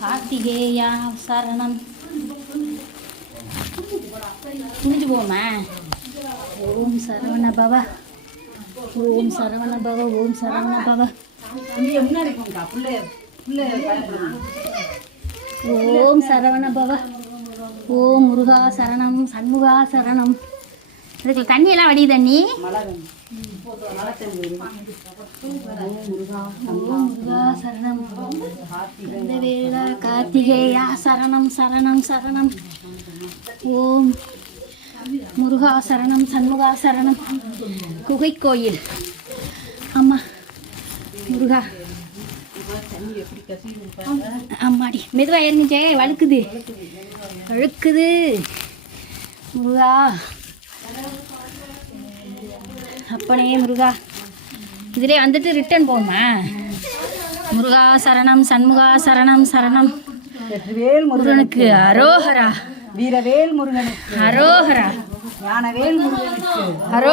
கார்த்திகேயா சரணம். புரிஞ்சு போமா. ஓம் சரவண பவ, ஓம் சரவண பவ, ஓம் சரவண பவ. ஓம் சரவண பவ, ஓம் முருகா சரணம், சண்முகா சரணம். இதுக்கு தண்ணியெல்லாம் வடி தண்ணி. முருகா சரணம், கார்த்திகேயா சரணம் சரணம் சரணம். ஓம் முருகா சரணம், சண்முகா சரணம். குகை கோயில் அம்மா முருகா. அம்மாடி மெதுவாக ஏறிச்சே, வழுக்குது வழுக்குது. முருகா அப்பனே முருகா. இதிலே வந்துட்டு ரிட்டர்ன் போமா. முருகா சரணம், சண்முகா சரணம் சரணம். முருகனுக்கு அரோஹரா, வீரவேல் முருகனுக்கு அரோஹரா, ஞானவேல் முருகனுக்கு அரோ.